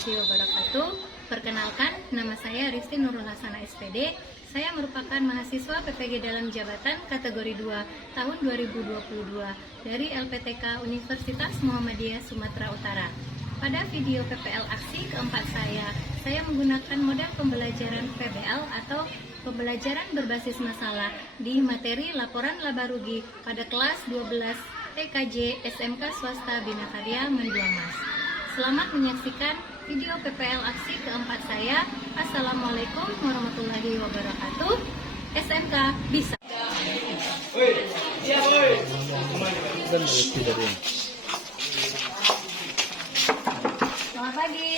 warahmatullahi wabarakatuh. Perkenalkan, nama saya Risti Nurul Hasana SPD. Saya merupakan mahasiswa PPG dalam jabatan kategori 2 tahun 2022 dari LPTK Universitas Muhammadiyah Sumatera Utara. Pada video PPL aksi keempat saya menggunakan model pembelajaran PBL atau pembelajaran berbasis masalah di materi laporan laba rugi pada kelas 12 TKJ SMK Swasta Bina Karya Menduamas. Selamat menyaksikan video PPL aksi keempat saya. Assalamualaikum warahmatullahi wabarakatuh. SMK bisa. Selamat pagi.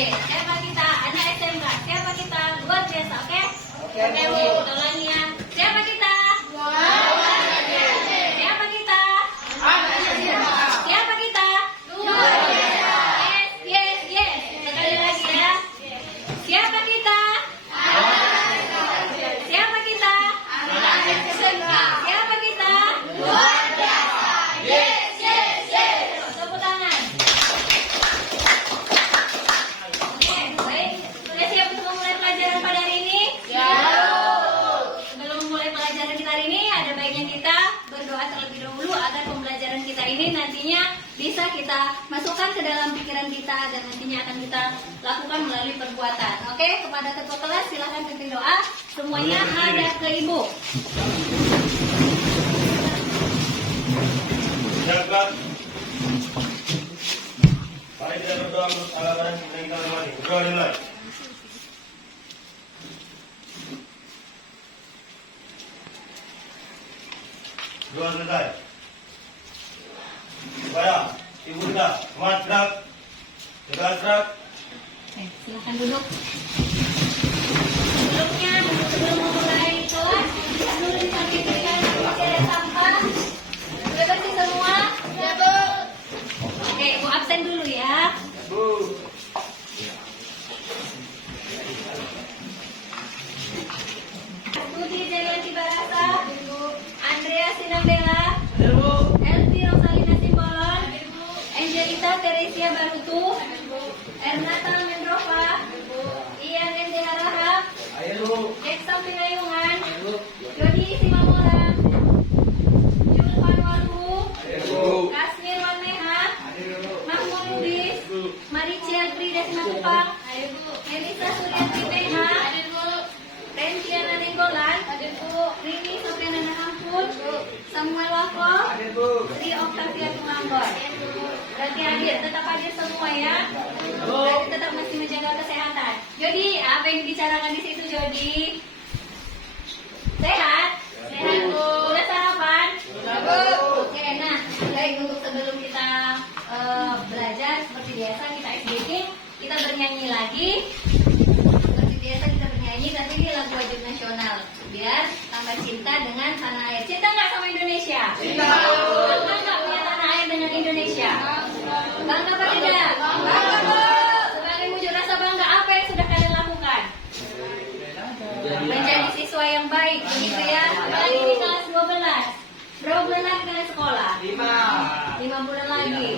Siapa kita? Anak SMK. Siapa kita? Luar biasa, oke? Oke, Bu. Ulangi ya. Siapa kita? Siapa kita? Siapa kita? Luar biasa. Yes. Sekali lagi ya. Siapa kita? Siapa kita? Siapa kita? Luar biasa. Yes. Tepuk tangan. Sudah siap untuk memulai pelajaran pada hari ini? Ya. Sebelum memulai pelajaran kita hari ini, ada baiknya kita berdoa terlebih dahulu agar pembelajaran kita ini nantinya bisa kita masukkan ke dalam pikiran kita dan nantinya akan kita lakukan melalui perbuatan. Oke, kepada ketua kelas silakan pimpin doa. Semuanya hadap ke Ibu. Silakan. Mari kita berdoa untuk ala-ala yang kita hormati. Berdoa dimulai. Doa selesai. Supaya ibu kita semangat gerak, tegak gerak. Silakan duduk. Sebelum memulai kelas, dulu disampaikan ada sampah. Sudah bersih semua? Ya, Bu. Oke, Bu absen dulu ya. Bu. Budi Jayanti Barasa, Andrea Sinambela, Elvi Rosalina Simbolon, Angelita Teresia Barutu, Ernata Mendrova, Ian MD Harahap, Eksa Pinayungan, Jody Simamora, Julpan Walu, Kasmir Waneha, Mahmud Lubis, Maricia Frida Simatupang, Melissa Suryanti Neha, Tensiana Nenggolan, Rini Sofiana Nahampun, Samuel Wako, Sri Oktavia Tumambon. Berarti hadir, tetap hadir semua ya. Berarti tetap masih menjaga kesehatan. Jody, apa yang dibicarakan di situ Jody? Sehat? Sehat Bu. Udah sarapan? Oke, nah baik, untuk sebelum kita belajar seperti biasa kita SBK, kita bernyanyi lagi. Seperti biasa kita bernyanyi, tapi ini lagu wajib nasional biar tambah cinta dengan tanah air. Cinta nggak sama Indonesia? Cinta. Bangga nggak punya tanah air dengan Indonesia? Bangga apa tidak? Bangga. Sebagai wujud rasa bangga, apa yang sudah kalian lakukan? Menjadi siswa yang baik, begitu ya. Apalagi di kelas 12. Berapa bulan lagi kalian sekolah? 5 bulan lagi.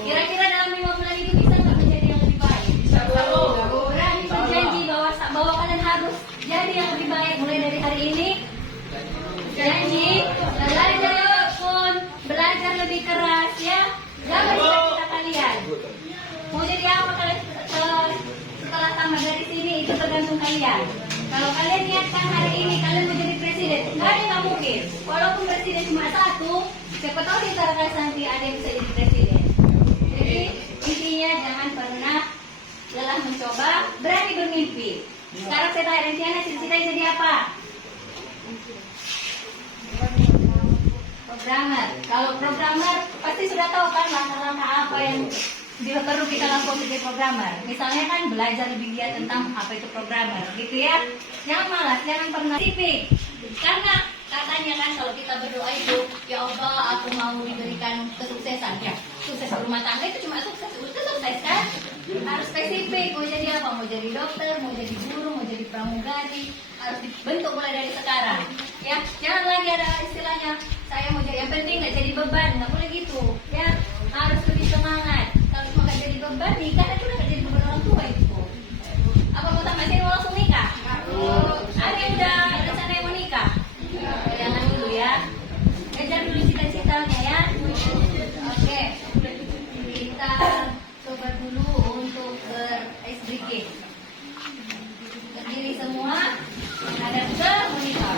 Kira-kira dalam 5 bulan itu bisa nggak menjadi yang lebih baik? Bisa. Berani berjanji bahwa kalian harus jadi yang lebih baik mulai dari hari ini. Janji belajar pun belajar lebih keras ya. Jangan cita-cita kalian. Mau jadi apa kalian setelah tamat dari sini itu tergantung kalian. Kalau kalian niatkan hari ini kalian mau jadi presiden, nggak mungkin. Walaupun presiden cuma satu, siapa tahu di antara kalian nanti ada yang bisa jadi presiden. Jadi intinya jangan pernah lelah mencoba, berani bermimpi. Sekarang saya tanya Rentiana, cita-cita jadi apa? Programmer. Kalau programmer pasti sudah tahu kan langkah-langkah apa yang perlu kita lakukan sebagai programmer. Misalnya kan belajar lebih giat tentang apa itu programmer, gitu ya. Jangan malas, jangan pernah sipik. Karena katanya kan kalau kita berdoa itu, ya Allah aku mau diberikan kesuksesan ya. sukses rumah tangga itu cuma sukses, itu sukses kan? Harus spesifik, mau jadi apa? Mau jadi dokter, mau jadi guru, mau jadi pramugari, harus dibentuk mulai dari sekarang. Ya, jangan lagi ada istilahnya, saya mau jadi, yang penting nggak jadi beban, nggak boleh gitu. Ya, harus lebih semangat. Kalau cuma nggak jadi beban, nikah itu udah nggak jadi beban orang tua itu. Apa mau sama sini mau langsung nikah? Ada yang udah rencana mau nikah? Jangan dulu ya. Kejar dulu cita-citanya ya. Oke, kita coba dulu untuk ber-SDG. Berdiri semua, menghadap ke monitor.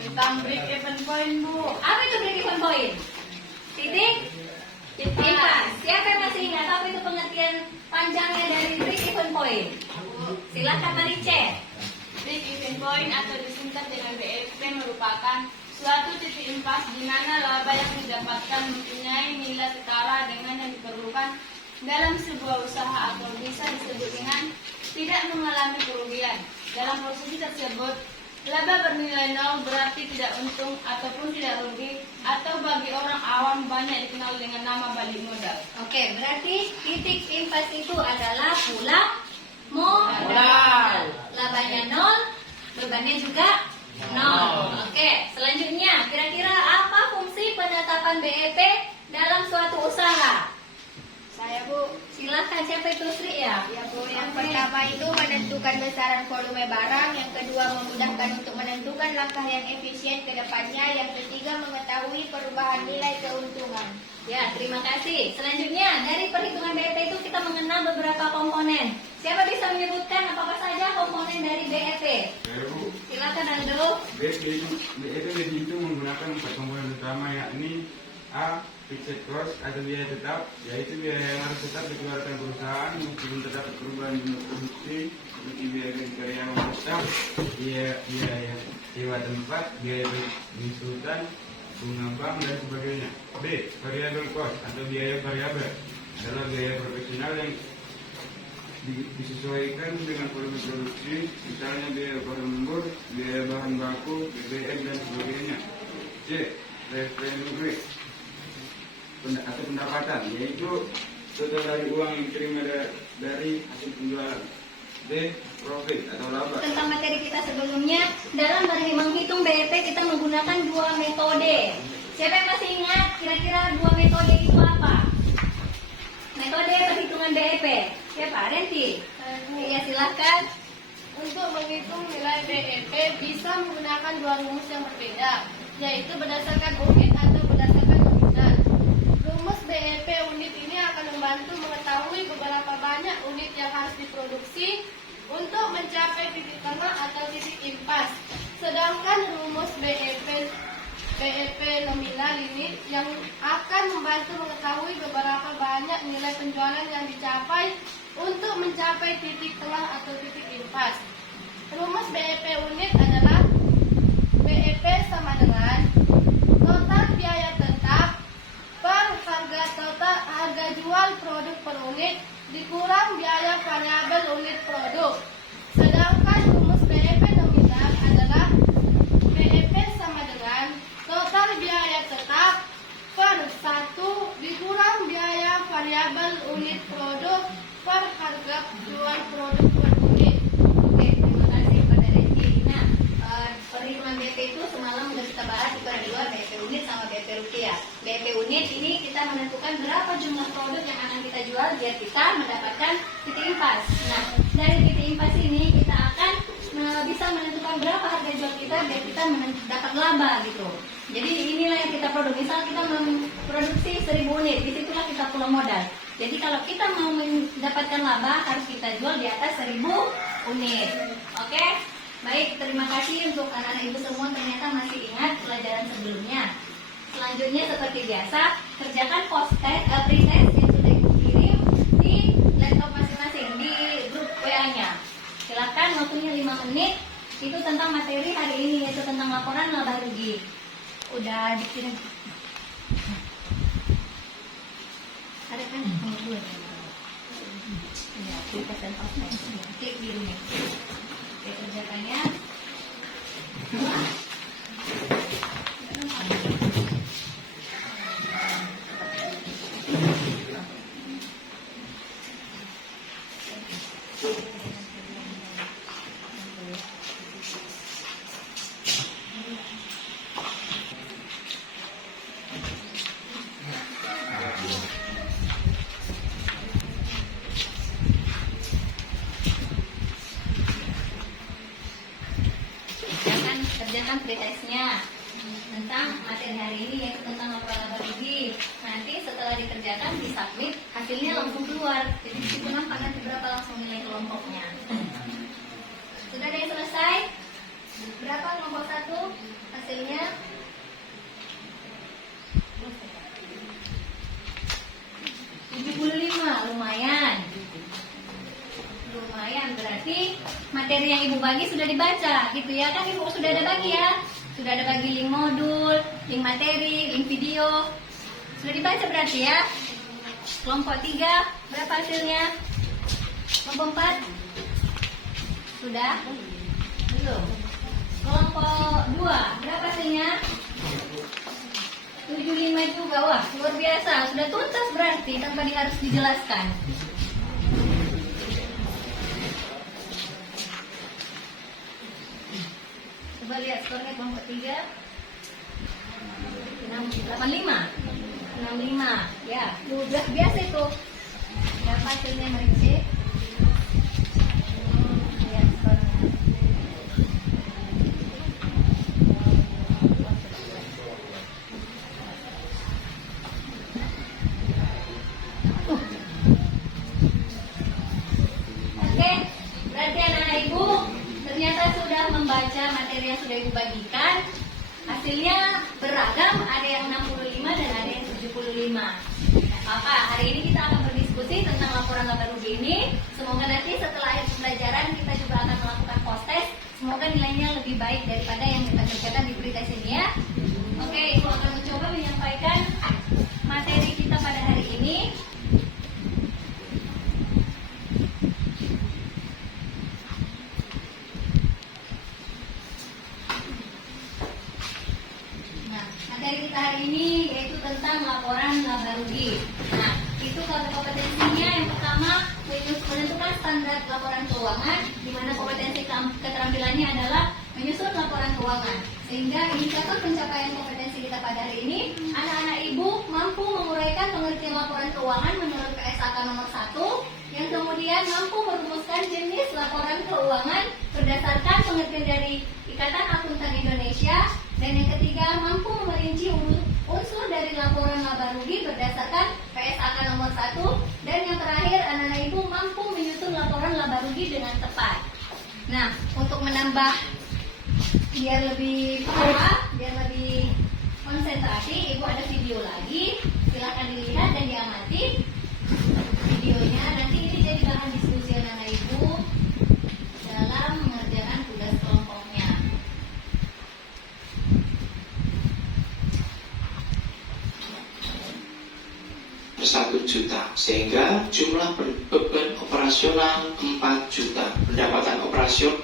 Tentang break even point, Bu. Apa itu break even point? Titik? Impas. Siapa yang masih ingat apa itu pengertian panjangnya dari break even point? Silakan Marice. Break even point atau disingkat dengan BEP merupakan suatu titik impas di mana laba yang didapatkan mempunyai nilai setara dengan yang diperlukan dalam sebuah usaha atau bisa disebut dengan tidak mengalami kerugian. Dalam posisi tersebut, Laba bernilai nol berarti tidak untung ataupun tidak rugi, atau bagi orang awam banyak dikenal dengan nama balik modal. Oke, berarti titik impas itu adalah pulang modal. Labanya nol, bebannya juga nol. Oke, selanjutnya kira-kira apa fungsi penetapan BEP dalam suatu usaha? Saya Bu. Silahkan, siapa itu Sri ya? Ya Bu, yang pertama itu menentukan besaran volume barang, yang kedua memudahkan untuk menentukan langkah yang efisien ke depannya, yang ketiga mengetahui perubahan nilai keuntungan. Ya, terima kasih. Selanjutnya, dari perhitungan BEP itu kita mengenal beberapa komponen. Siapa bisa menyebutkan apa saja komponen dari BEP? Bu, Silakan Aldo. BEP dihitung menggunakan 4 komponen utama, yakni A. Fixed cost atau biaya tetap, yaitu biaya yang harus tetap dikeluarkan perusahaan meskipun terdapat perubahan jumlah produksi, seperti biaya gaji karyawan tetap, biaya sewa tempat, biaya konsultan, bunga bank dan sebagainya. B. Variable cost atau biaya variabel adalah biaya profesional yang disesuaikan dengan volume produksi, misalnya biaya bahan lembur, biaya bahan baku, BBM dan sebagainya. C. Revenue rate atau pendapatan, yaitu total dari uang yang diterima dari hasil penjualan. D. Profit atau laba. Tentang materi kita sebelumnya, dalam menghitung BEP kita menggunakan dua metode. Siapa yang masih ingat kira-kira dua metode itu apa? Metode perhitungan BEP. Siapa? Renti? Iya, silahkan. Untuk menghitung nilai BEP bisa menggunakan dua rumus yang berbeda, yaitu berdasarkan unit atau berdasarkan nominal. Rumus BEP unit ini akan membantu mengetahui beberapa banyak unit yang harus diproduksi untuk mencapai titik tengah atau titik impas. Sedangkan rumus BEP nominal ini yang akan membantu mengetahui beberapa banyak nilai penjualan yang dicapai untuk mencapai titik tengah atau titik impas. Rumus BEP unit adalah BEP sama dengan total biaya tetap per harga jual produk per unit dikurang biaya variabel unit produk. Sedangkan rumus BEP nominal adalah BEP sama dengan total biaya tetap per 1 dikurang biaya variabel unit produk per harga jual produk per unit. Oke, terima kasih pada Renti. Nah, perhitungan BEP itu semalam sudah kita bahas itu ada dua, BEP unit sama BEP rupiah. BEP unit ini kita menentukan berapa jumlah produk yang akan kita jual biar kita mendapatkan titik impas. Nah, dari titik impas ini kita akan bisa menentukan berapa harga jual kita biar kita dapat laba gitu. Jadi inilah yang kita produk. Misal kita memproduksi 1000 unit, disitulah kita pulang modal. Jadi kalau kita mau mendapatkan laba harus kita jual di atas 1000 unit. Oke? Baik, terima kasih untuk anak-anak ibu semua, ternyata masih ingat pelajaran sebelumnya. Selanjutnya seperti biasa, kerjakan pretest yang sudah ibu kirim di laptop masing-masing, di grup WA-nya. Silakan, waktunya 5 menit. Itu tentang materi hari ini, yaitu tentang laporan laba rugi. Udah dikirim. Ada kan? Nomor 2. Ya, klik dan outline. Klik birunya. Oke, kerjakannya. Kerjakan pretestnya tentang materi hari ini, yaitu tentang laporan laba rugi. Nanti setelah dikerjakan disubmit, hasilnya langsung keluar. Jadi disitu nampak nanti berapa langsung nilai kelompoknya. Sudah ada yang selesai? Berapa kelompok 1 hasilnya? 75, lumayan. Lumayan, berarti materi yang ibu bagi sudah dibaca gitu ya, kan ibu sudah ada bagi ya, sudah ada bagi link modul, link materi, link video, sudah dibaca berarti ya. Kelompok 3 berapa hasilnya? Kelompok 4 sudah? Belum. Kelompok 75 juga. Wah, luar biasa. Sudah tuntas berarti tanpa harus dijelaskan. Coba lihat skornya kelompok 3. 85. 65. Ya, udah biasa itu. Berapa hasilnya mereka? Lihat skornya. Oke, berarti anak-anak ibu ternyata sudah membaca materi yang sudah ibu bagikan. Hasilnya beragam, ada yang 65 dan ada yang 75. Apa? Hari ini kita akan berdiskusi tentang laporan laba rugi ini. Semoga nanti setelah akhir pembelajaran kita juga akan melakukan post test. Semoga nilainya lebih baik daripada yang kita kerjakan di pre-test ini ya. Oke, ibu akan mencoba menyampaikan materi kita pada hari ini. Materi kita hari ini yaitu tentang laporan laba rugi. Nah, itu kalau kompetensinya yang pertama menentukan standar laporan keuangan, di mana kompetensi keterampilannya adalah menyusun laporan keuangan. Sehingga indikator pencapaian kompetensi kita pada hari ini, anak-anak ibu mampu menguraikan pengertian laporan keuangan menurut PSAK nomor 1, yang kemudian mampu merumuskan jenis laporan keuangan berdasarkan pengertian dari Ikatan Akuntan Indonesia. Dan yang ketiga, mampu merinci unsur dari laporan laba rugi berdasarkan PSAK nomor 1. Dan yang terakhir, anak-anak ibu mampu menyusun laporan laba rugi dengan tepat. Nah, untuk menambah biar lebih paham, biar lebih konsentrasi, ibu ada video lagi. Silakan dilihat dan diamati videonya. Nanti ini jadi bahan diskusi anak-anak ibu dalam mengerjakan tugas kelompoknya. 1 juta, sehingga jumlah beban operasional 4 juta. Pendapatan operasional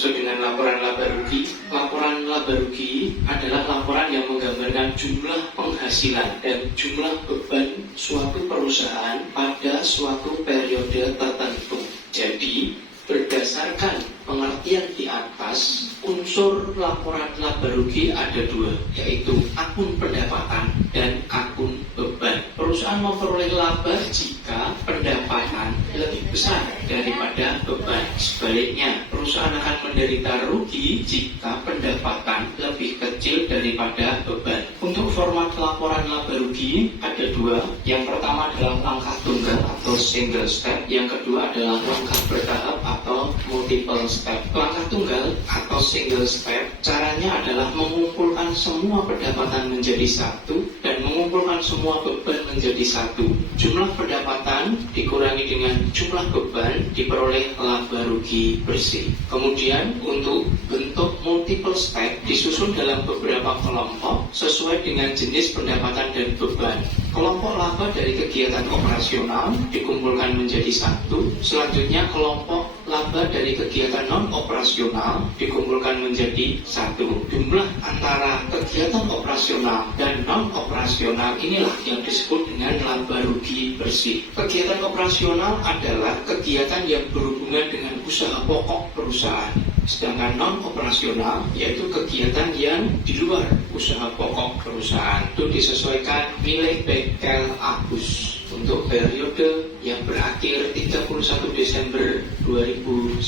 sesuai dengan laporan laba rugi. Laporan laba rugi adalah laporan yang menggambarkan jumlah penghasilan dan jumlah beban suatu perusahaan pada suatu periode tertentu. Jadi, berdasarkan pengertian di atas, unsur laporan laba rugi ada 2, yaitu akun pendapatan dan akun beban. Perusahaan memperoleh laba jika pendapatan lebih besar daripada beban. Sebaliknya, perusahaan akan menderita rugi jika pendapatan lebih kecil daripada beban. Untuk format laporan laba rugi ada 2. Yang pertama adalah langkah tunggal atau single step. Yang kedua adalah langkah bertahap atau multiple step. Langkah tunggal atau single step, caranya adalah mengumpulkan semua pendapatan menjadi 1 dan mengumpulkan semua beban menjadi 1. Jumlah pendapatan dikurangi dengan jumlah beban diperoleh laba rugi bersih. Kemudian untuk bentuk multiple step disusun dalam beberapa kelompok sesuai dengan jenis pendapatan dan beban. Kelompok laba dari kegiatan operasional dikumpulkan menjadi 1. Selanjutnya kelompok laba dari kegiatan non-operasional dikumpulkan menjadi 1. Jumlah antara kegiatan operasional dan non-operasional inilah yang disebut dengan laba rugi bersih. Kegiatan operasional adalah kegiatan yang berhubungan dengan usaha pokok perusahaan. Sedangkan non-operasional yaitu kegiatan yang di luar usaha pokok perusahaan. Itu disesuaikan nilai bengkel Agus untuk periode yang berakhir 31 Desember 2019.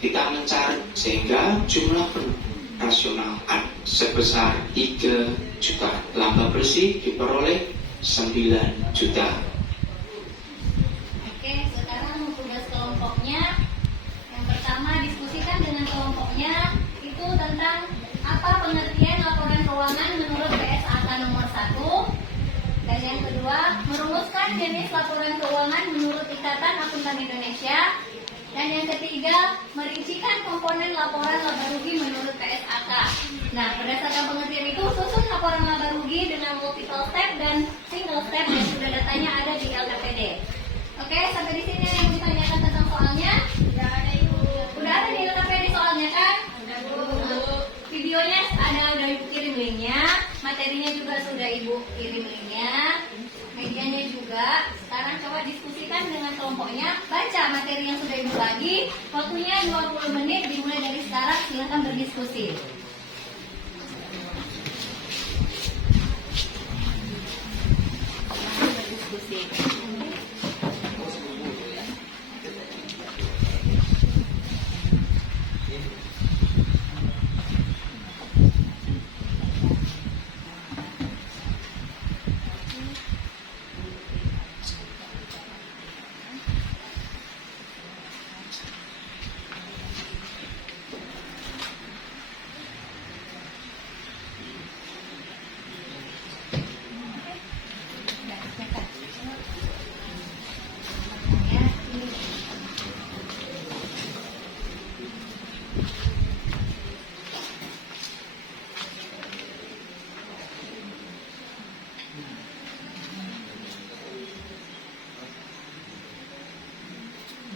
Kita mencari sehingga jumlah operasional sebesar 3 juta. Laba bersih diperoleh 9 juta. Oke, sekarang tugas kelompoknya. Yang pertama, diskusikan dengan kelompoknya itu tentang apa pengertian laporan keuangan menurut PSAK nomor 1. Dan yang kedua, merumuskan jenis laporan keuangan menurut Ikatan Akuntan Indonesia. Dan yang ketiga, ketiga, merincikan komponen laporan laba rugi menurut PSAK. Nah, berdasarkan pengertian itu, susun laporan laba rugi dengan multiple step dan single step yang sudah datanya ada di LKPD. Oke, sampai di sini yang ditanyakan tentang soalnya. Udah ada di LKPD soalnya kan? Videonya udah ibu kirim linknya, materinya juga sudah ibu kirim linknya, medianya juga. Sekarang coba diskusikan dengan kelompoknya, baca materi yang sudah ibu bagi. Waktunya 20 menit dimulai dari sekarang, silakan berdiskusi.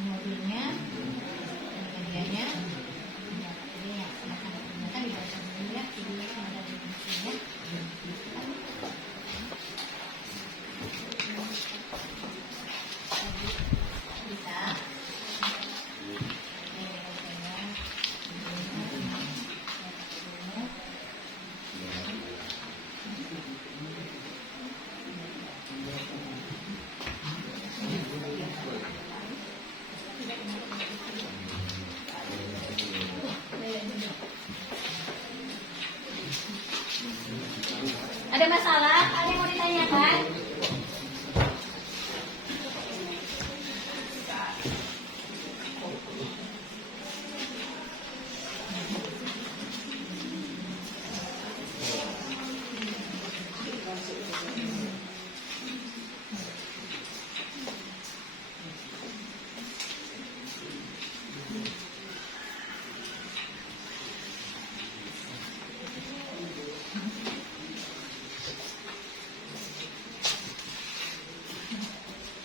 Mobilnya, medianya, ini ya, sama-sama gunakan di dalam mobilnya, videonya ada di sini. Bisa. Ada masalah? Ada yang mau ditanyakan?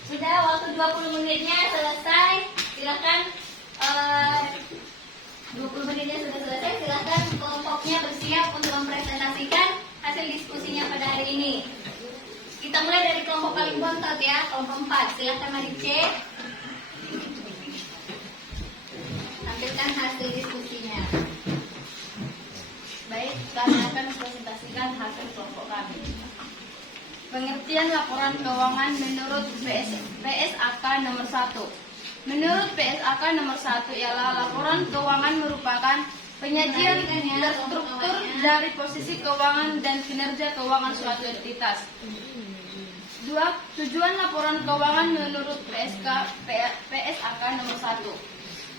Sudah, waktu 20 menitnya selesai. Silakan 20 menitnya sudah selesai. Silakan kelompoknya bersiap untuk mempresentasikan hasil diskusinya pada hari ini. Kita mulai dari kelompok paling bontot ya, kelompok 4. Silakan mari cek. Tampilkan hasil diskusinya. Baik, kami akan presentasikan hasil kelompok kami. Pengertian laporan keuangan menurut PSAK nomor 1. Menurut PSAK nomor 1 ialah laporan keuangan merupakan penyajian terstruktur dari posisi keuangan dan kinerja keuangan suatu entitas. 2. Tujuan laporan keuangan menurut PSAK nomor 1.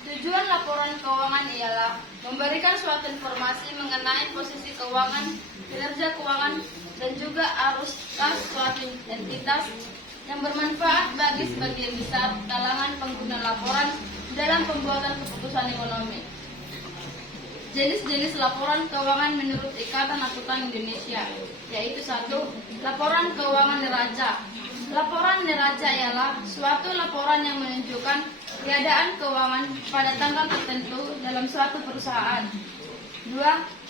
Tujuan laporan keuangan ialah memberikan suatu informasi mengenai posisi keuangan, kinerja keuangan, dan juga arus kas suatu entitas yang bermanfaat bagi sebagian besar kalangan pengguna laporan dalam pembuatan keputusan ekonomi. Jenis-jenis laporan keuangan menurut Ikatan Akuntan Indonesia, yaitu 1. Laporan keuangan neraca. Laporan neraca ialah suatu laporan yang menunjukkan keadaan keuangan pada tanggal tertentu dalam suatu perusahaan. 2.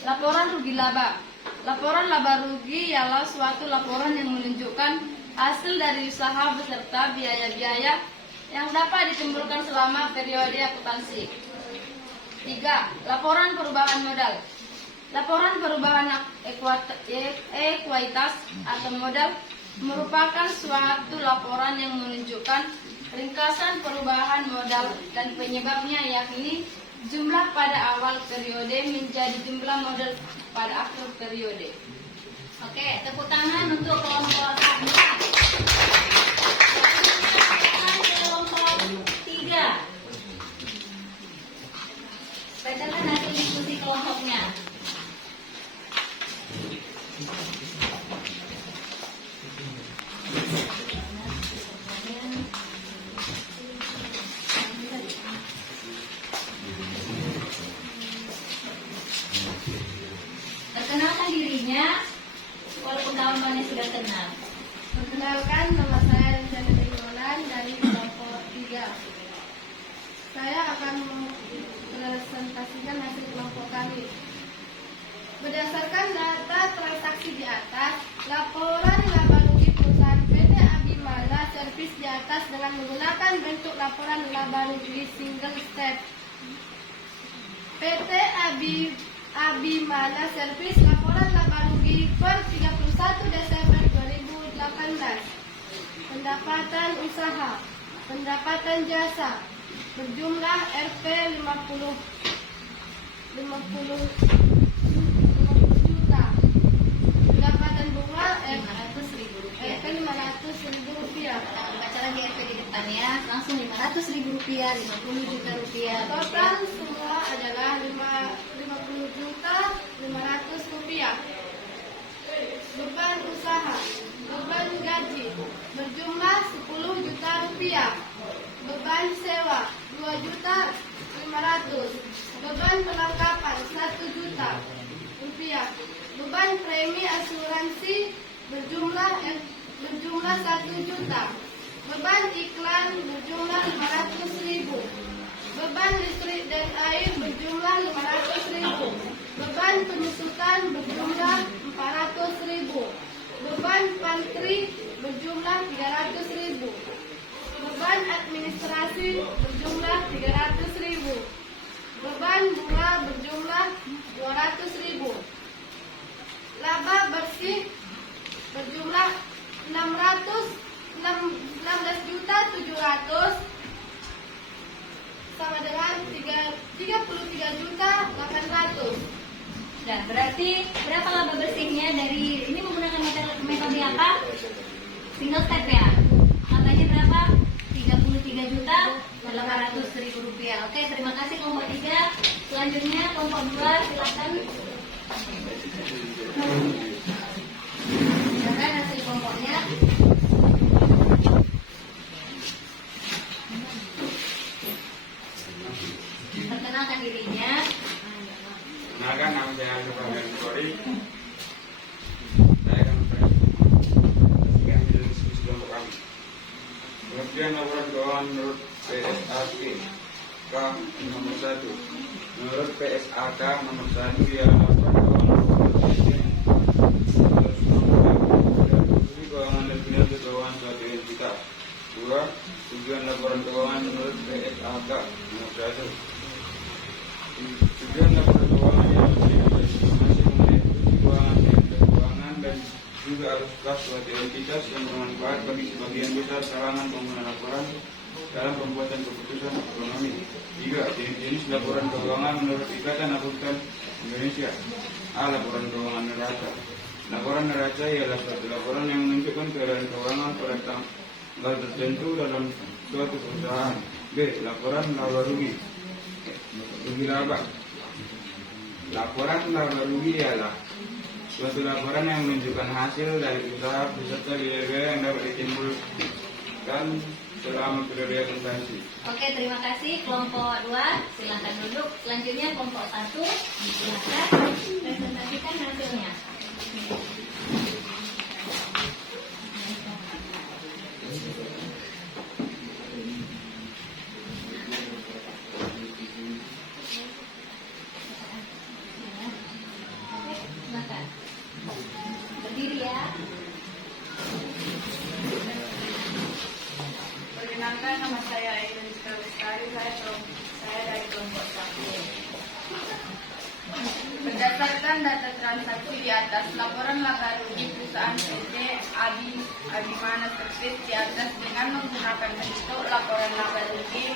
Laporan rugi laba. Laporan laba rugi ialah suatu laporan yang menunjukkan hasil dari usaha beserta biaya-biaya yang dapat ditimbulkan selama periode akuntansi. 3. Laporan perubahan modal. Laporan perubahan ekuitas atau modal merupakan suatu laporan yang menunjukkan ringkasan perubahan modal dan penyebabnya, yakni jumlah pada awal periode menjadi jumlah modal pada akhir periode. Oke, tepuk tangan untuk kelompok 4. Kelompok 3. Bacakan hasil diskusi kelompoknya. dirinya, walaupun nama-namanya sudah kenal. Perkenalkan, nama saya Rizana Denggolan dari kelompok 3. Saya akan mempresentasikan hasil kelompok kami. Berdasarkan data transaksi di atas, laporan laba rugi perusahaan PT Abimana Servis di atas dengan menggunakan bentuk laporan laba rugi single step. PT Abimana Servis laporan laba rugi per 31 Desember 2018. Pendapatan usaha, pendapatan jasa berjumlah Rp 50 juta. Pendapatan bunga Rp 500.000 rupiah. Baca lagi RP di depannya, langsung Rp500.000, Rp50 juta. Total semua adalah Rp50.500.000. Beban usaha, beban gaji berjumlah Rp10 juta. Beban sewa Rp2.500.000. Beban perlengkapan Rp1 juta. Beban premi asuransi berjumlah Rp1 juta. Beban iklan berjumlah Rp500.000. Beban listrik dan air berjumlah Rp500.000. Beban penyusutan berjumlah Rp400.000. Beban pantry berjumlah Rp300.000. Beban administrasi berjumlah Rp300.000. Beban bunga berjumlah Rp200.000. Laba bersih berjumlah Rp16.700.000 sama dengan Rp33.800.000. Nah, berarti berapa laba bersihnya dari ini menggunakan metode apa? Single step ya. Labanya berapa? Rp33.800.000. Oke, terima kasih kelompok 3. Selanjutnya kelompok 2, silakan. Silakan hasil kelompoknya. Perkenalkan dirinya. Kenalkan, nama saya Alif Kori. Saya akan mempresentasikan hasil diskusi kelompok kami. Pengertian laporan keuangan menurut PSAK K nomor 1. Menurut PSAK nomor 1 ya laporan keuangan keuangan dan kinerja keuangan suatu entitas. 2. Tujuan laporan keuangan menurut PSAK nomor 1. Tujuan laporan keuangan yang memberikan informasi mengenai fungsi keuangan, kinerja keuangan, dan juga arus kas suatu entitas yang bermanfaat bagi sebagian besar kalangan pengguna laporan dalam pembuatan keputusan ekonomi. 3. Jenis-jenis laporan keuangan menurut Ikatan Akuntan Indonesia. A. Laporan keuangan neraca. Laporan neraca ialah suatu laporan yang menunjukkan keadaan keuangan pada tanggal tertentu dalam suatu perusahaan. B. Laporan laba rugi laba. Laporan laba rugi ialah suatu laporan yang menunjukkan hasil dari usaha beserta biaya yang dapat ditimbulkan selama periode akuntansi. Oke, terima kasih kelompok 2. Silakan duduk. Selanjutnya kelompok 1. Silakan presentasikan hasilnya. Silakan. Berdiri ya. Perkenalkan, nama saya Aileen Lestari, saya dari kelompok 1. Berdasarkan data transaksi di atas, laporan laba rugi perusahaan PT Abimana Servis di atas dengan menggunakan bentuk laporan laba rugi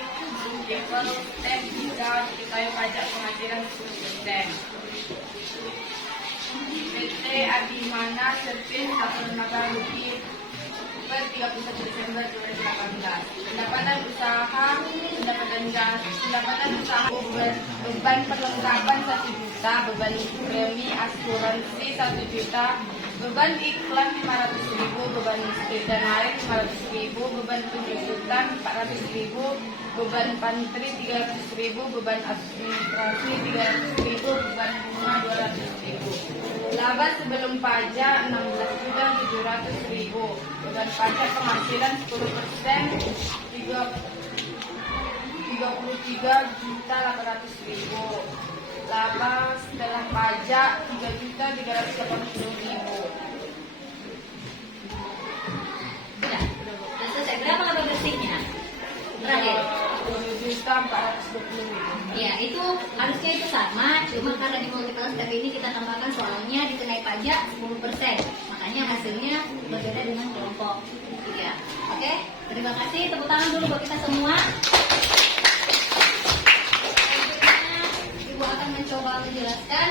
level step 3 diketahui pajak penghasilan 10%. PT Abimana Servis laporan laba rugi per 31 Desember 2018. Pendapatan usaha, pendapatan usaha beban perlengkapan 1 juta, beban premi asuransi 1 juta, beban iklan 500.000, beban listrik dan air 500.000, beban penjusutan 400.000, beban pantri 300.000, beban administrasi 300.000, beban bunga 200.000. Laba sebelum pajak 16.700.000, beban pajak penghasilan 10%, 33.800.000. Laba setelah pajak 3.380.000. Sudah. Sudah selesai. Berapa laba bersihnya? Terakhir. 2.420.000. Ya, itu harusnya itu sama, cuma karena di multiple step ini kita tambahkan soalnya dikenai pajak 10%. Makanya hasilnya berbeda dengan kelompok 3. Oke, terima kasih. Tepuk tangan dulu buat kita semua. Selanjutnya, Ibu akan mencoba menjelaskan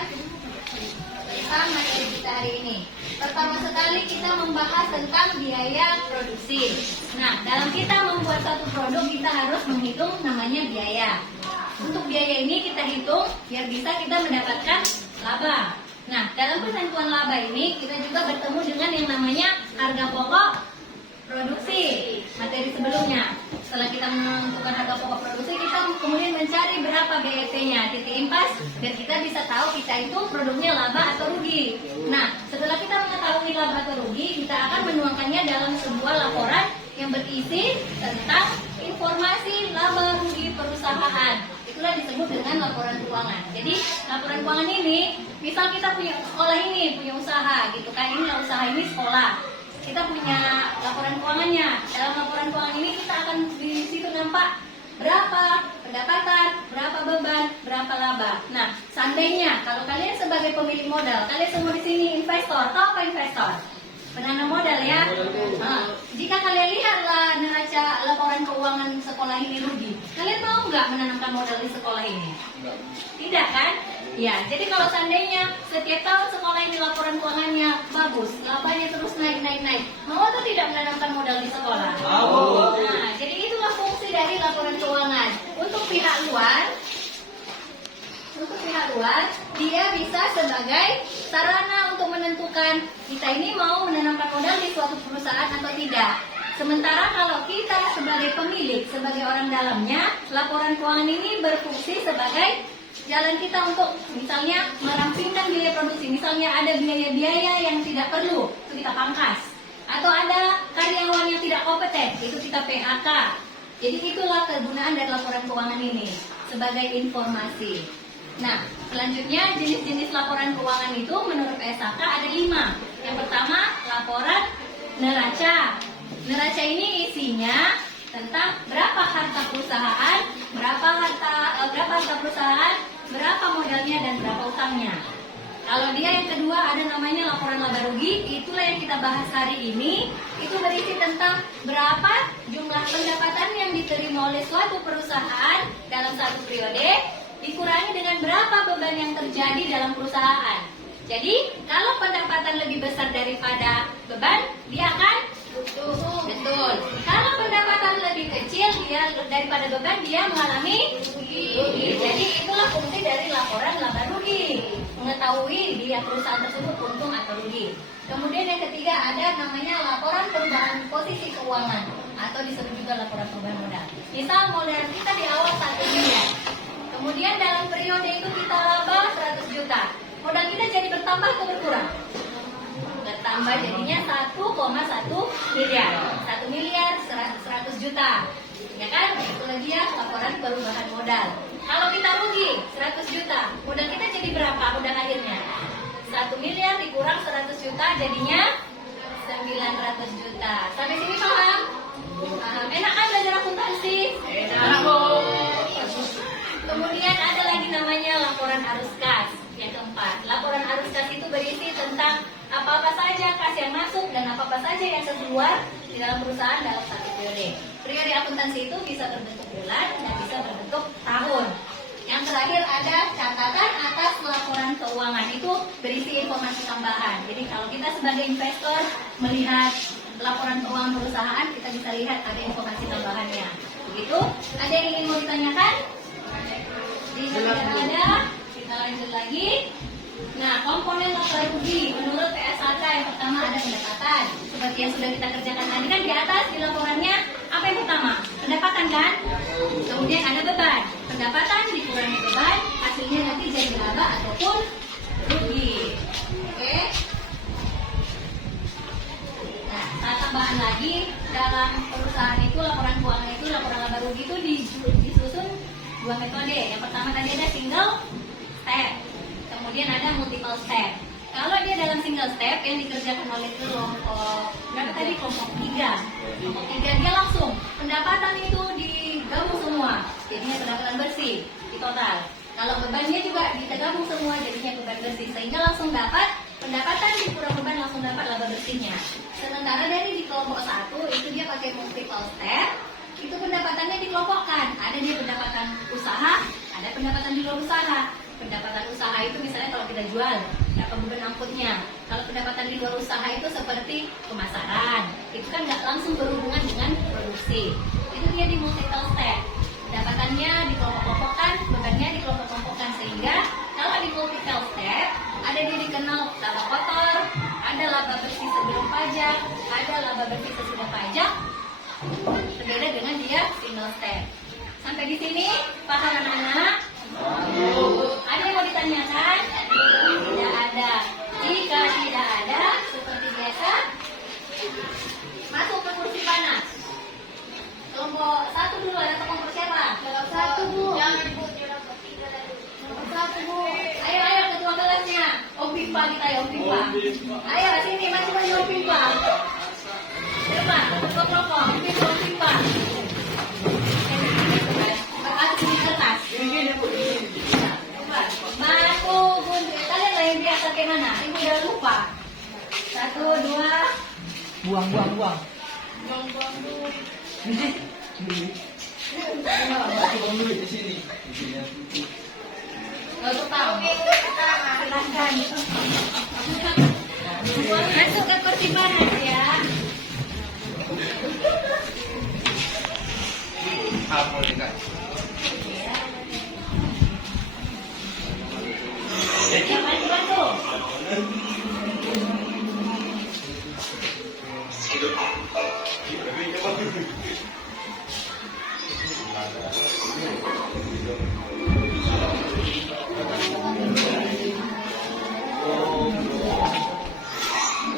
tentang materi kita hari ini. Pertama sekali kita membahas tentang biaya produksi. Nah, dalam kita membuat satu produk kita harus menghitung namanya biaya. Untuk biaya ini kita hitung biar bisa kita mendapatkan laba. Nah, dalam penentuan laba ini kita juga bertemu dengan yang namanya harga pokok produksi. Materi sebelumnya, setelah kita menentukan harga pokok produksi, kita kemudian mencari berapa BEP-nya, titik impas, dan kita bisa tahu kita itu produknya laba atau rugi. Nah, setelah kita mengetahui laba atau rugi, kita akan menuangkannya dalam sebuah laporan yang berisi tentang informasi laba rugi perusahaan. Itulah disebut dengan laporan keuangan. Jadi laporan keuangan ini, misal kita punya sekolah ini, punya usaha gitu kan, ini usaha ini sekolah. Kita punya laporan keuangannya. Dalam laporan keuangan ini kita akan di situ nampak berapa pendapatan, berapa beban, berapa laba. Nah, seandainya kalau kalian sebagai pemilik modal, kalian semua di sini investor, tahu apa investor? Penanam modal ya. Nah, jika kalian lihatlah neraca laporan keuangan sekolah ini rugi, kalian mau nggak menanamkan modal di sekolah ini? Tidak kan? Ya, jadi kalau seandainya setiap tahun sekolah ini laporan keuangannya bagus, labanya terus naik, mau atau tidak menanamkan modal di sekolah? Mau. Nah, jadi itulah fungsi dari laporan keuangan. Untuk pihak luar, dia bisa sebagai sarana untuk menentukan kita ini mau menanamkan modal di suatu perusahaan atau tidak. Sementara kalau kita sebagai pemilik, sebagai orang dalamnya, laporan keuangan ini berfungsi sebagai jalan kita untuk misalnya merampingkan biaya produksi. Misalnya ada biaya-biaya yang tidak perlu, itu kita pangkas. Atau ada karyawan yang tidak kompeten, itu kita PHK. Jadi itulah kegunaan dari laporan keuangan ini sebagai informasi. Nah, selanjutnya jenis-jenis laporan keuangan itu menurut PSAK ada 5. Yang pertama, laporan neraca. Neraca ini isinya tentang berapa harta perusahaan, berapa harta perusahaan, berapa modalnya dan berapa utangnya. Kalau dia yang kedua ada namanya laporan laba rugi, itulah yang kita bahas hari ini. Itu berisi tentang berapa jumlah pendapatan yang diterima oleh suatu perusahaan dalam satu periode, dikurangi dengan berapa beban yang terjadi dalam perusahaan. Jadi, kalau pendapatan lebih besar daripada beban, dia akan betul. Kalau pendapatan lebih kecil dia daripada beban, dia mengalami rugi. Jadi itulah fungsi dari laporan laba rugi, mengetahui dia perusahaan tersebut untung atau rugi. Kemudian yang ketiga ada namanya laporan perubahan posisi keuangan atau disebut juga laporan perubahan modal. Misal modal kita di awal 1 miliar, kemudian dalam periode itu kita laba 100 juta. Modal kita jadi bertambah atau berkurang? Bertambah, jadinya 1,1 miliar. 1 miliar 100 juta. Ya kan? Itulah dia laporan perubahan modal. Kalau kita rugi 100 juta, modal kita jadi berapa modal akhirnya? 1 miliar dikurang 100 juta jadinya 900 juta. Sampai sini paham? Paham. Enak kan belajar akuntansi? Enak. Kemudian ada lagi namanya laporan arus kas. Yang keempat, laporan arus kas itu berisi tentang apa-apa saja kas yang masuk dan apa-apa saja yang keluar di dalam perusahaan dalam satu periode. Periode akuntansi itu bisa berbentuk bulan dan bisa berbentuk tahun. Yang terakhir ada catatan atas laporan keuangan, itu berisi informasi tambahan. Jadi kalau kita sebagai investor melihat laporan keuangan perusahaan, kita bisa lihat ada informasi tambahannya. Begitu? Ada yang ingin mau ditanyakan? Jika tidak ada, kita lanjut lagi. Nah, komponen laba rugi menurut PSAK yang pertama ada pendapatan. Seperti yang sudah kita kerjakan tadi kan di atas di laporannya, apa yang pertama? Pendapatan kan? Kemudian ada beban. Pendapatan dikurangi beban, hasilnya nanti jadi laba ataupun rugi. Oke? Nah, tambahan lagi dalam perusahaan itu laporan keuangan itu laporan laba rugi itu disusun 2 metode. Yang pertama tadi ada single step, kemudian ada multiple step. Kalau dia dalam single step yang dikerjakan oleh kelompok berapa tadi kelompok 3 dia langsung pendapatan itu digabung semua, jadinya pendapatan bersih di total. Kalau bebannya juga digabung semua jadinya beban bersih, sehingga langsung dapat pendapatan dikurang beban langsung dapat laba bersihnya. Sementara dari di kelompok 1 itu dia pakai multiple step, itu pendapatannya dikelompokkan. Ada dia pendapatan usaha, ada pendapatan di luar usaha. Pendapatan usaha itu misalnya kalau kita jual, dapat beban angkutnya. Kalau pendapatan di luar usaha itu seperti pemasaran, itu kan nggak langsung berhubungan dengan produksi. Itu dia di multiple step. Pendapatannya dikelompok-kelompokkan, bebannya dikelompok-kelompokkan, sehingga kalau di multiple step ada dia dikenal laba kotor, ada laba bersih sebelum pajak, ada laba bersih sesudah pajak. Berbeda dengan dia single step. Sampai di sini paham anak-anak? Ada yang mau ditanyakan? Tidak ada. Jika tidak ada, seperti biasa, masuk ke kursi panas. Kelompok 1 dulu, ada kelompok siapa? Kelompok 1 Bu. Jangan Bu, kelompok 3 dulu. Kelompok 1 Bu. Ayo ketua kelasnya. Om Pipa kita ya, Om Pipa. Ayo sini, maju Om Pipa. Depan, ketua kelompok, Om Pipa. Bakal di kertas. Gini Bu. Batu gunting. Kalian lah yang biasa kayak mana? Ibu udah lupa. 1, 2. Buang. Buang-buang duit. Lalu tahu. Silahkan. Masuk ke kursi panas ya. Bantu.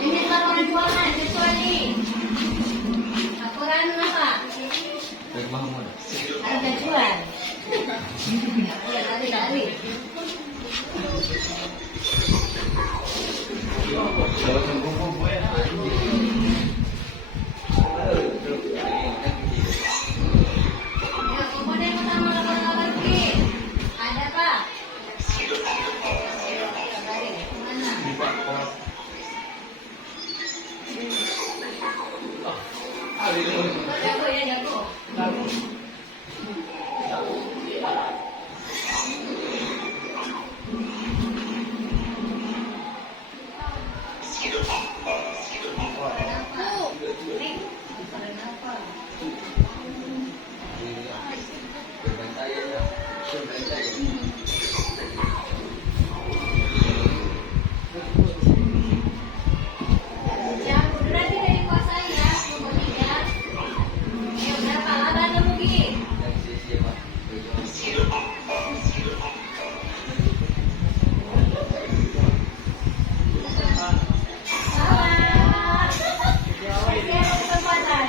Ini laporan keuangan kecuali laporan apa? Harga jual. Ya, lari. Ya, komponen utama laporan laba rugi. Ada Pak? Lari. Mana? Jago ya, jago. Yang berarti dari kuasai ya, nomor 3. Ya berapa laba dan rugi? Salah. Oke, kesempatan.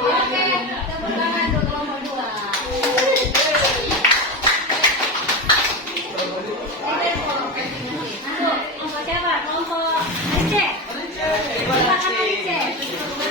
Oke, tepuk tangan untuk kelompok 2. Masuk, kelompok siapa? Kelompok Aceh. Silakan Aceh. Silakan.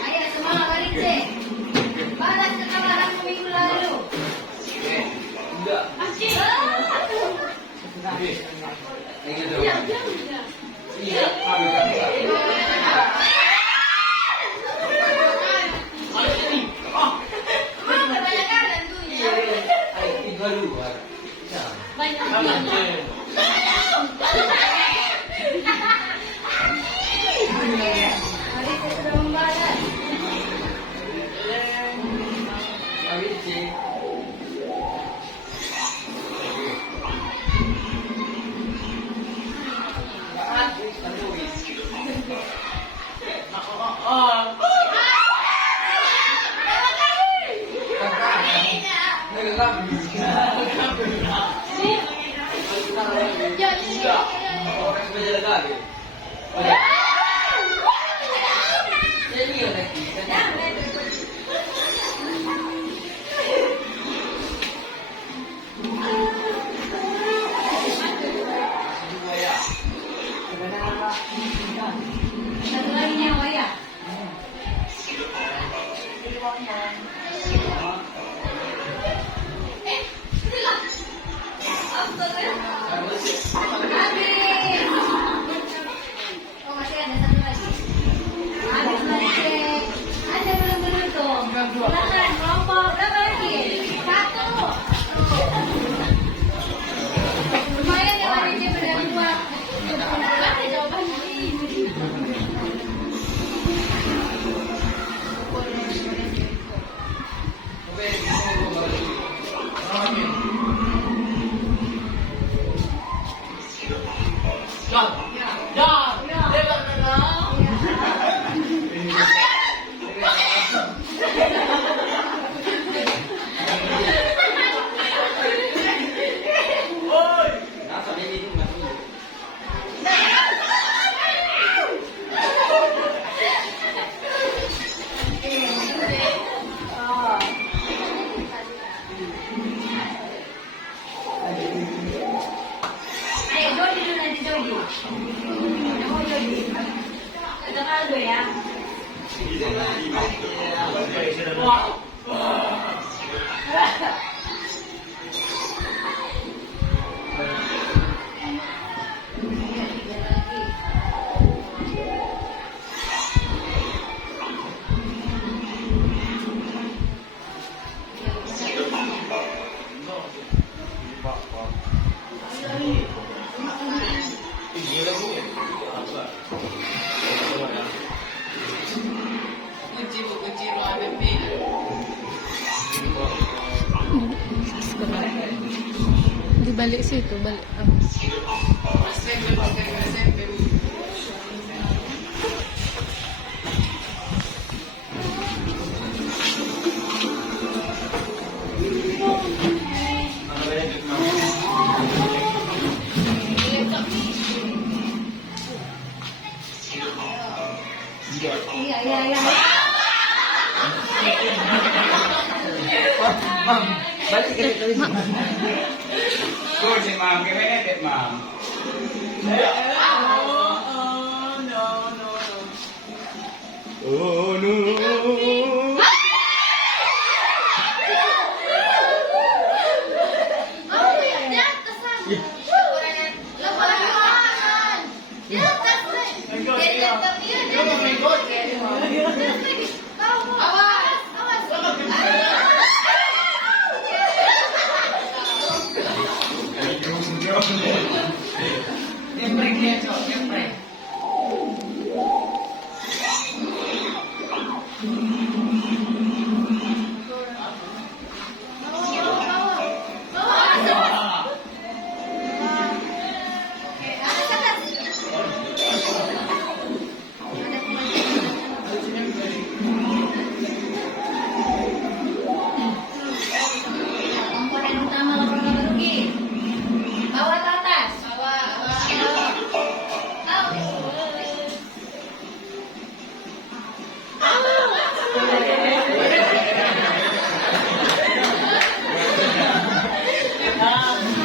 Ayo semangat balik C. Balas kekalahan minggu lalu. Siap. Satu lagi nih, Wak ya. Oh, masih ada satu lagi. Habis lagi, Cek. Ada belum tuh. Silakan, kelompok berapa lagi? Satu. Lumayan ya, Pak Cek, udah dua. Ada jawabannya. Ayo, Jody dulu nanti Jody. Mau Jody. Kita kaldu ya. Di balik situ, balik. Iya, iya, iya. Balik ke situ. Tuh si Mam, gimana dek Mam? Oh no. Komponen utama laporan berugi. Bawah atau atas?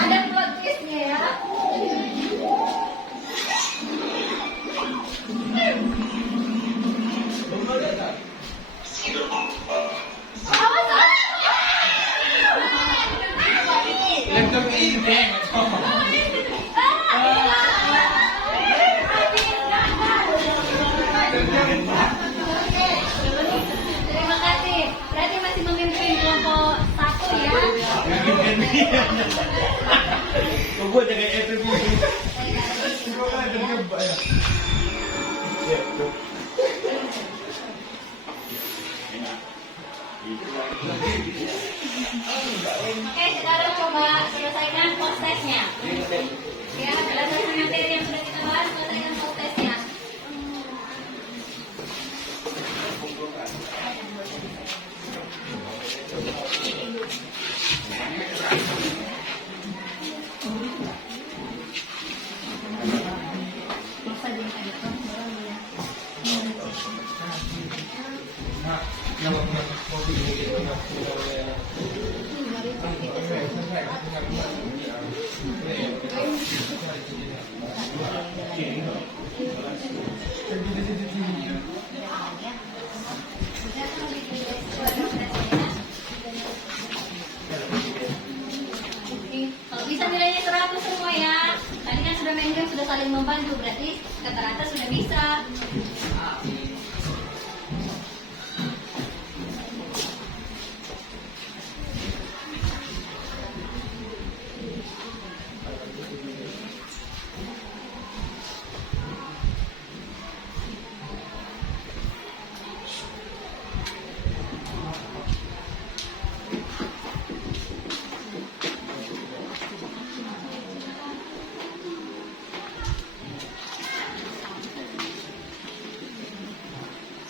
Ada plot twistnya ya. Laptop ini. Terima kasih. Berarti masih memimpin kelompok satu ya. Kok gue jaga FPV? Oke, sekarang coba selesaikan prosesnya. Ya, berdasarkan materi yang sudah kita bahas, selesaikan prosesnya. Kalau bisa nilainya 100 semua ya. Tadi kan sudah main game, sudah saling membantu, berarti kata rata sudah bisa.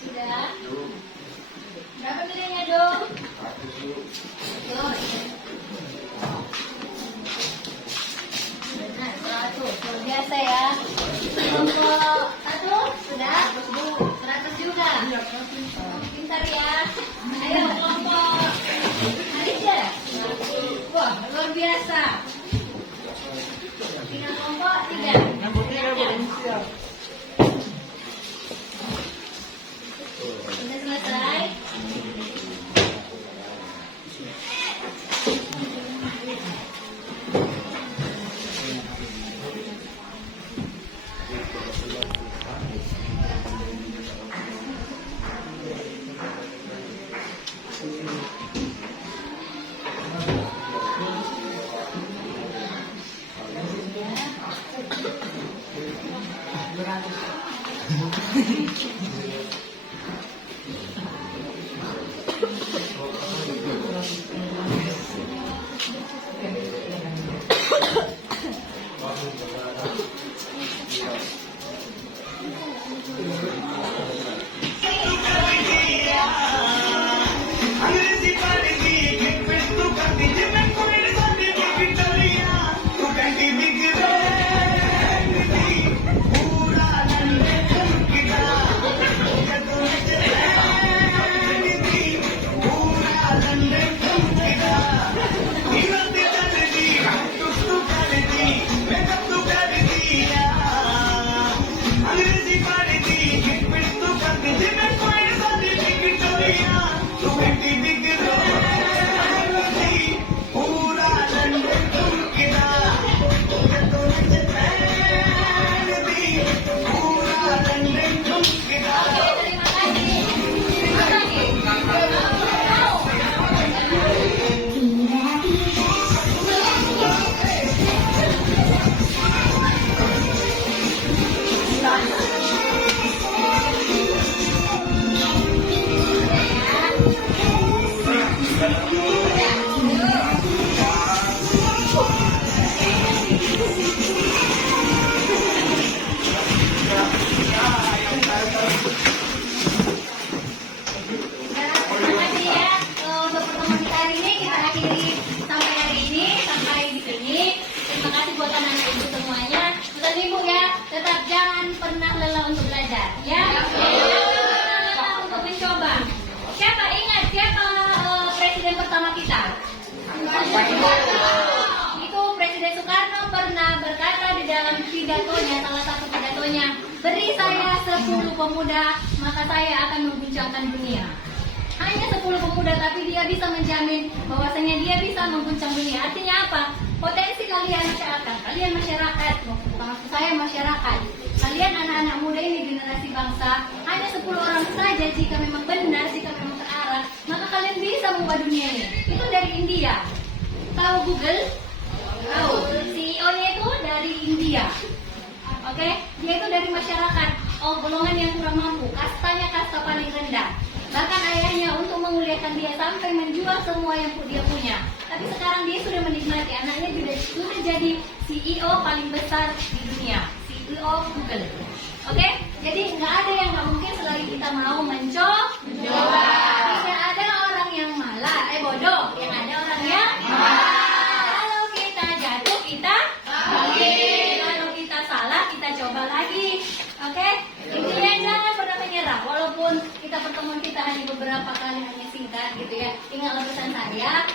Sudah? Berapa nilainya dong? Betul. Benar, 100. Luar biasa ya. Kelompok 1 sudah? 100 juga. Pintar ya. Ayo kelompok Malaysia. Wah, luar biasa. Tinggal kelompok 3. Sudah selesai? Itu Presiden Soekarno pernah berkata di dalam pidatonya, salah satu pidatonya, beri saya 10 pemuda, maka saya akan mengguncangkan dunia. Hanya 10 pemuda, tapi dia bisa menjamin bahwasanya dia bisa mengguncang dunia. Artinya apa? Potensi kalian masyarakat, bukan maksud saya masyarakat. Kalian anak-anak muda ini, generasi bangsa, hanya 10 orang saja jika memang benar, jika memang terarah, maka kalian bisa mengubah dunia ini. Itu dari India. Tahu Google? Tahu. CEO-nya itu dari India. Oke? Dia itu dari masyarakat. Oh, golongan yang kurang mampu. Kastanya kasta paling rendah. Bahkan ayahnya untuk memuliakan dia sampai menjual semua yang dia punya. Tapi sekarang dia sudah menikmati. Anaknya sudah jadi CEO paling besar di dunia. CEO Google. Oke? Jadi nggak ada yang nggak mungkin selagi kita mau mencoba. Tidak ada orang yang malah, bodoh. Yang ada orang yang kalau kita jatuh, kita bangkit. Kalau kita salah, kita coba lagi. Oke? Intinya jangan pernah menyerah. Walaupun kita pertemuan kita hanya beberapa kali, hanya singkat gitu ya. Ingatlah pesan saya.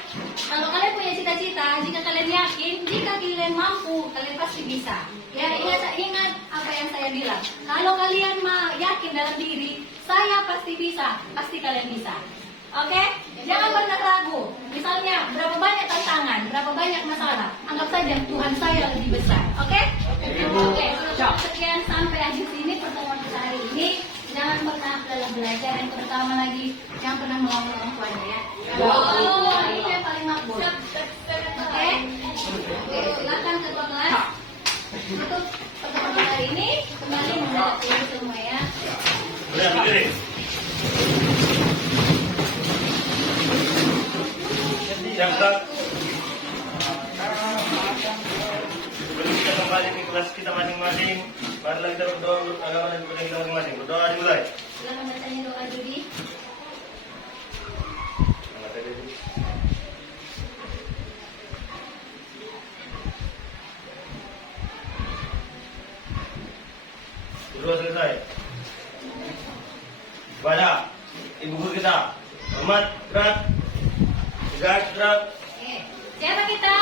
Kalau kalian punya cita-cita, jika kalian yakin, jika kalian mampu, kalian pasti bisa. Ya, ingat apa yang saya bilang. Kalau kalian yakin dalam diri, saya pasti bisa, pasti kalian bisa. Oke? Jangan pernah ragu. Misalnya, berapa banyak tantangan, berapa banyak masalah, anggap saja Tuhan saya lebih besar. Oke? Oke. Sekian sampai akhir sini pertemuan kita hari ini. Jangan pernah lelah belajar, yang terutama lagi jangan pernah melawan orang tuanya ya. Oh, itu yang paling makbul. Oke? Oke, silakan ketua kelas. Untuk pertemuan hari ini kembali menghadap diri semua ya. Udah, berdiri. Yang berat. Sebelum kita kembali ke kelas kita masing-masing, marilah kita berdoa untuk agama dan kepada kita masing-masing. Berdoa dimulai. Silakan bacanya doa Judi. Berdoa selesai. Kepada ibu guru kita, hormat berat, tegas berat. Oke. Siapa kita?